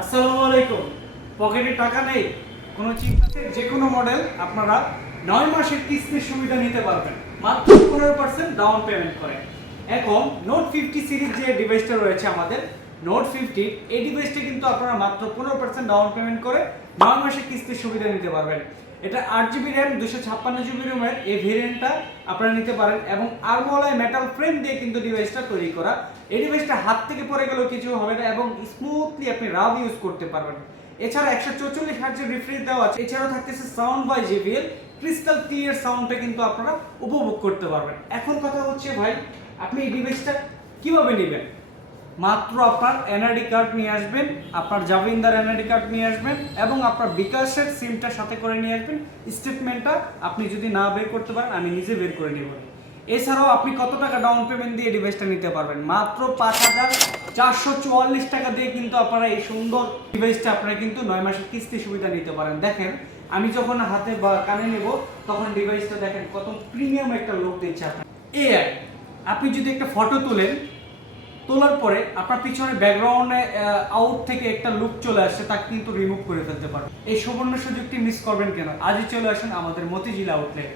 আসসালামু আলাইকুম। পকেটে টাকা নেই, কোনো চিন্তা নেই, যে কোনো মডেল আপনারা 9 মাসের কিস্তির সুবিধা নিতে পারবেন মাত্র 15% ডাউন পেমেন্ট করে। এখন নোট 50 সিরিজ যে ডিভাইসটা রয়েছে আমাদের নোট 50, এই ডিভাইসটা কিন্তু আপনারা মাত্র 15% ডাউন পেমেন্ট করে 9 মাসের কিস্তির সুবিধা নিতে পারবেন। এটা 8GB র্যাম 256GB রোমের এই ভেরিয়েন্টটা আপনারা নিতে পারেন এবং আর্মোলাই মেটাল ফ্রেম দিয়ে কিন্তু ডিভাইসটা তৈরি করা। এই ডিভাইসটা হাত থেকে পড়ে গেলেও কিছু হবে না এবং স্মুথলি আপনি রাব ইউজ করতে পারবেন। এছাড়া 144 হার্টজের রিফ্রেশ দেওয়া আছে। এছাড়াও থাকতেছে sound by JBL, crystal clear সাউন্ডটা কিন্তু আপনারা উপভোগ করতে পারবেন। এখন কথা হচ্ছে ভাই, আপনি এই ডিভাইসটা কিভাবে নেবেন? মাত্র আপনার এনআইডি কার্ড নিয়ে আসবেন, আপনার জামিনদার এনআইডি কার্ড নিয়ে আসবেন এবং আপনার বিকাশের সিমটা সাথে করে নিয়ে আসবেন। স্টেটমেন্টটা আপনি যদি না বের করতে পারেন আমি নিজে বের করে নেব। এছাড়াও আপনি কত টাকা ডাউন পেমেন্ট দিয়ে ডিভাইসটা নিতে পারবেন? মাত্র 5,444 টাকা দিয়ে কিন্তু আপনারা এই সুন্দর ডিভাইসটা আপনারা কিন্তু 9 মাসের কিস্তি সুবিধা নিতে পারেন। দেখেন আমি যখন হাতে বা কানে নেব তখন ডিভাইসটা দেখেন কত প্রিমিয়াম একটা লুক দিচ্ছে আপনার। আপনি যদি একটা ফটো তোলার পরে আপনার পিছনে ব্যাকগ্রাউন্ডে আউট থেকে একটা লুক চলে আসছে, তাকে কিন্তু রিমুভ করে ফেলতে পারবেন। এই সুবর্ণ সুযোগটি মিস করবেন কেন? আজই চলে আসুন আমাদের মতিঝিল আউটলেট।